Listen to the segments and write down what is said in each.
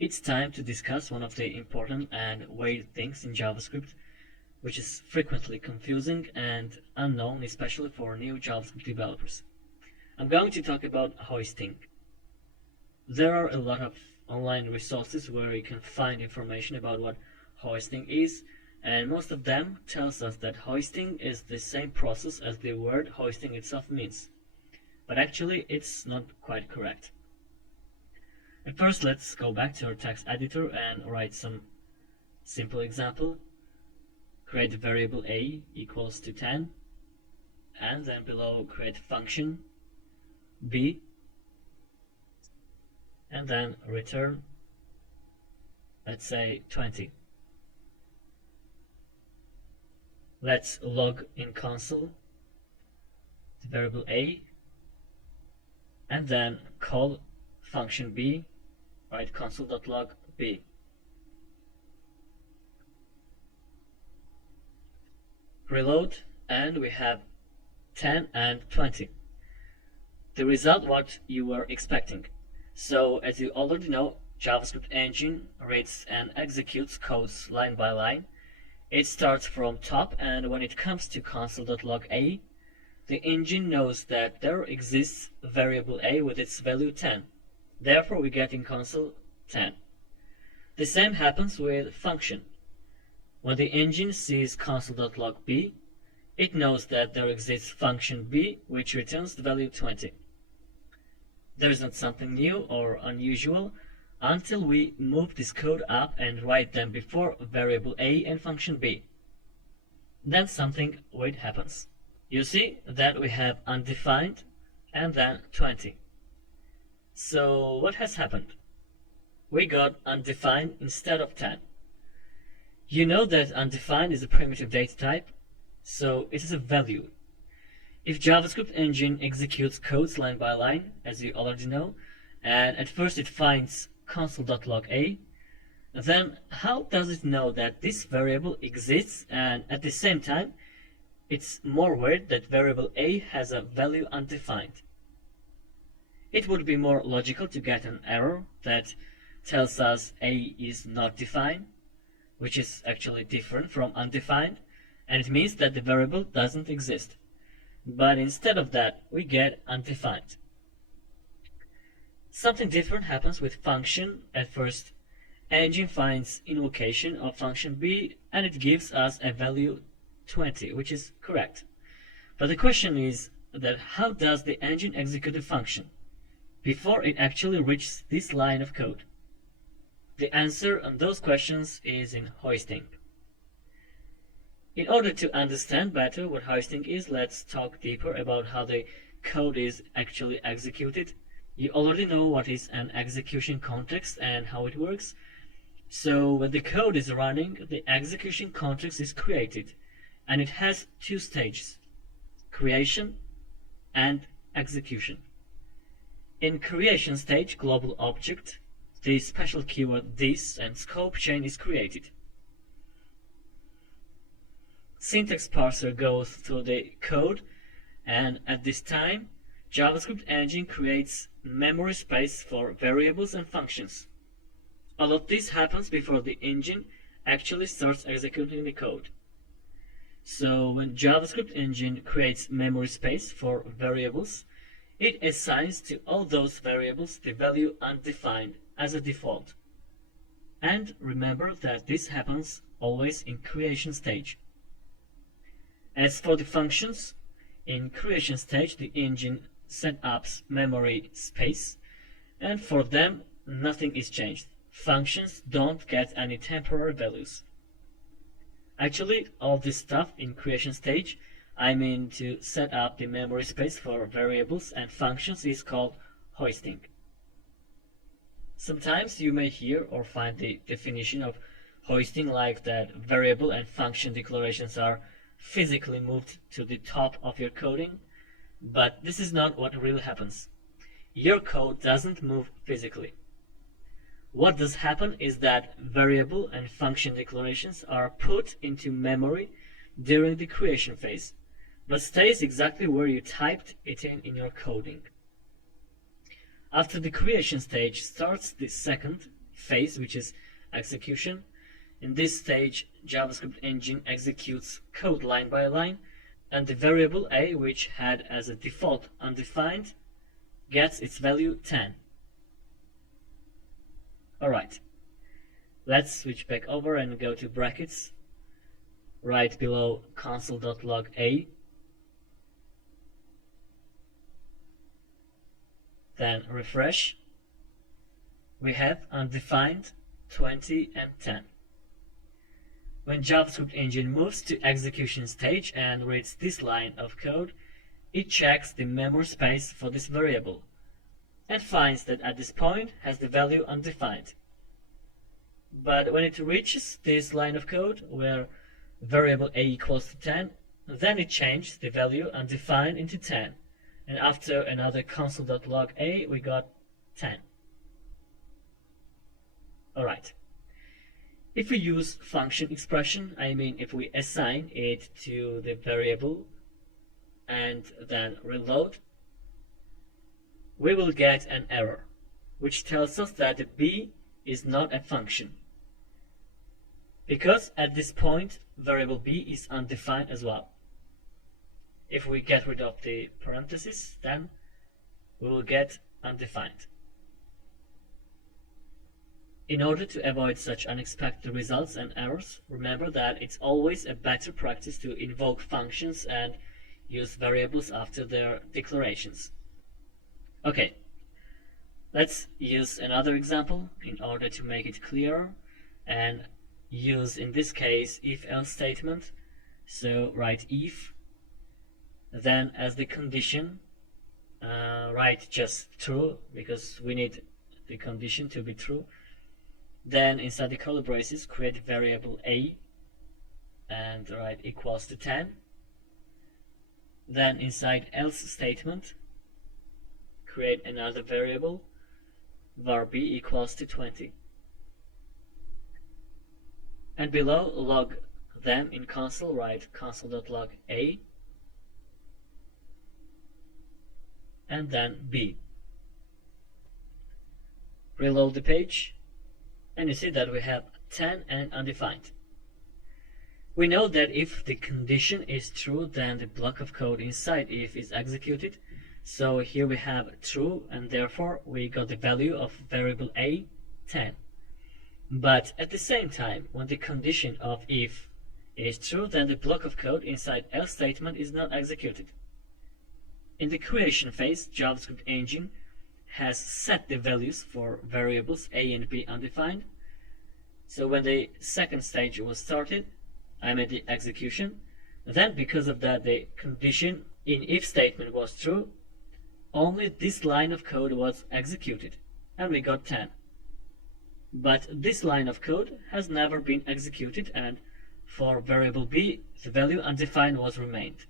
It's time to discuss one of the important and weird things in JavaScript, which is frequently confusing and unknown, especially for new JavaScript developers. I'm going to talk about hoisting. There are a lot of online resources where you can find information about what hoisting is, and most of them tells us that hoisting is the same process as the word hoisting itself means. But actually, it's not quite correct. At first, let's go back to our text editor and write some simple example. Create the variable a equals to 10, and then below create function b, and then return, let's say 20. Let's log in console the variable a, and then call function b, write console.log b. Reload, and we have 10 and 20. The result what you were expecting. So as you already know, JavaScript engine reads and executes codes line by line. It starts from top, and when it comes to console.log a, the engine knows that there exists a variable a with its value 10. Therefore, we get in console 10. The same happens with function. When the engine sees console.log b, it knows that there exists function b, which returns the value 20. There is not something new or unusual until we move this code up and write them before variable a and function b. Then something weird happens. You see that we have undefined and then 20. So what has happened? We got undefined instead of 10. You know that undefined is a primitive data type, so it is a value. If JavaScript engine executes codes line by line, as you already know, and at first it finds console.log a, then how does it know that this variable exists, and at the same time it's more weird that variable a has a value undefined? It would be more logical to get an error that tells us a is not defined, which is actually different from undefined, and it means that the variable doesn't exist. But instead of that, we get undefined. Something different happens with function. At first, engine finds invocation of function b, and it gives us a value 20, which is correct. But the question is that how does the engine execute a function before it actually reaches this line of code? The answer on those questions is in hoisting. In order to understand better what hoisting is, let's talk deeper about how the code is actually executed. You already know what is an execution context and how it works. So when the code is running, the execution context is created, and it has two stages: creation and execution. In creation stage, global object, the special keyword this and scope chain is created. Syntax parser goes through the code, and at this time, JavaScript engine creates memory space for variables and functions. All of this happens before the engine actually starts executing the code. So when JavaScript engine creates memory space for variables, it assigns to all those variables the value undefined as a default. And remember that this happens always in creation stage. As for the functions, in creation stage the engine sets up memory space, and for them nothing is changed. Functions don't get any temporary values. Actually, all this stuff in creation stage, I mean to set up the memory space for variables and functions, is called hoisting. Sometimes you may hear or find the definition of hoisting like that variable and function declarations are physically moved to the top of your coding, but this is not what really happens. Your code doesn't move physically. What does happen is that variable and function declarations are put into memory during the creation phase, but stays exactly where you typed it in your coding. After the creation stage starts the second phase, which is execution. In this stage, JavaScript engine executes code line by line, and the variable a, which had as a default undefined, gets its value 10. Alright, let's switch back over and go to brackets right below console.log a. Then refresh. We have undefined, 20 and 10. When JavaScript engine moves to execution stage and reads this line of code, it checks the memory space for this variable and finds that at this point has the value undefined. But when it reaches this line of code where variable a equals to 10, then it changes the value undefined into 10. And after another console.log a, we got 10. Alright. If we use function expression, I mean if we assign it to the variable and then reload, we will get an error, which tells us that the b is not a function. Because at this point, variable b is undefined as well. If we get rid of the parentheses, then we will get undefined. In order to avoid such unexpected results and errors, remember that it's always a better practice to invoke functions and use variables after their declarations. Okay, let's use another example in order to make it clearer and use, in this case, if-else statement. So write if, then as the condition, write just true, because we need the condition to be true. Then inside the curly braces, create variable a and write equals to 10. Then inside else statement, create another variable, var b equals to 20. And below, log them in console, write console.log a and then b. Reload the page, and you see that we have 10 and undefined. We know that if the condition is true, then the block of code inside if is executed. So here we have true, and therefore we got the value of variable a, 10. But at the same time, when the condition of if is true, then the block of code inside else statement is not executed. In the creation phase, JavaScript engine has set the values for variables a and b undefined. So when the second stage was started, I made the execution. Then because of that, the condition in if statement was true, only this line of code was executed, and we got 10. But this line of code has never been executed, and for variable b, the value undefined was remained.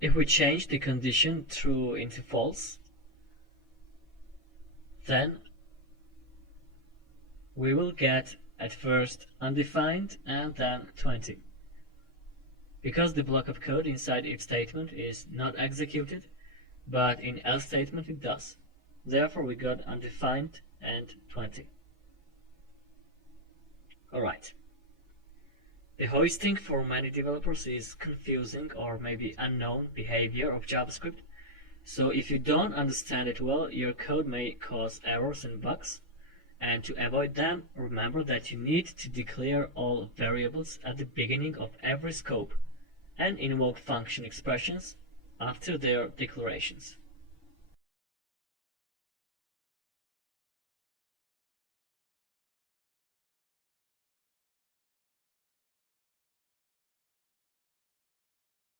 If we change the condition true into false, then we will get at first undefined and then 20. Because the block of code inside if statement is not executed, but in else statement it does. Therefore we got undefined and 20. Alright. The hoisting for many developers is confusing or maybe unknown behavior of JavaScript. So if you don't understand it well, your code may cause errors and bugs. And to avoid them, remember that you need to declare all variables at the beginning of every scope and invoke function expressions after their declarations.